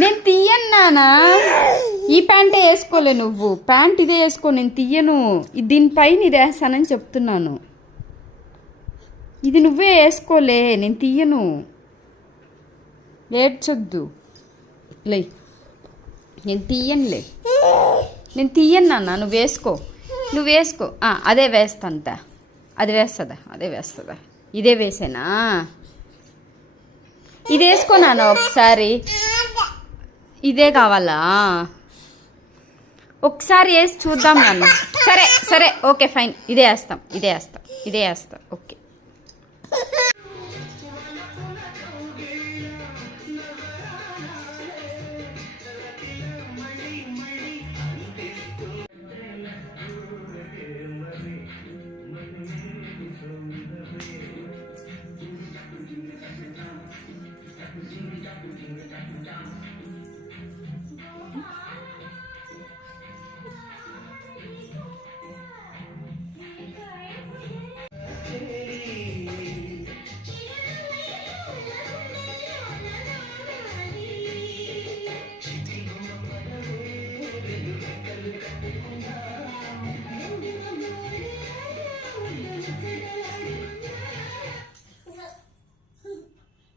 నేను తీయను నానా. ఈ ప్యాంటే వేసుకోలే నువ్వు. ప్యాంట్ ఇదే వేసుకో, నేను తీయను. దీనిపైన ఇది వేస్తానని చెప్తున్నాను. ఇది నువ్వే వేసుకోలే, నేను తీయను. ఏడ్చొద్దు లే, నేను తీయనులే. నేను తీయను నాన్న, నువ్వు వేసుకో. నువ్వు వేసుకో. అదే వేస్తంత. అది వేస్తుందా? అదే వేస్తుందా? ఇదే వేసేనా? ఇది వేసుకో నాన్న ఒకసారి. ఇదే కావాలా? ఒకసారి వేసి చూద్దాం నాన్న. సరే సరే, ఓకే ఫైన్. ఇదే వేస్తాం, ఇదే వేస్తాం, ఇదే వేస్తాం. ఓకే.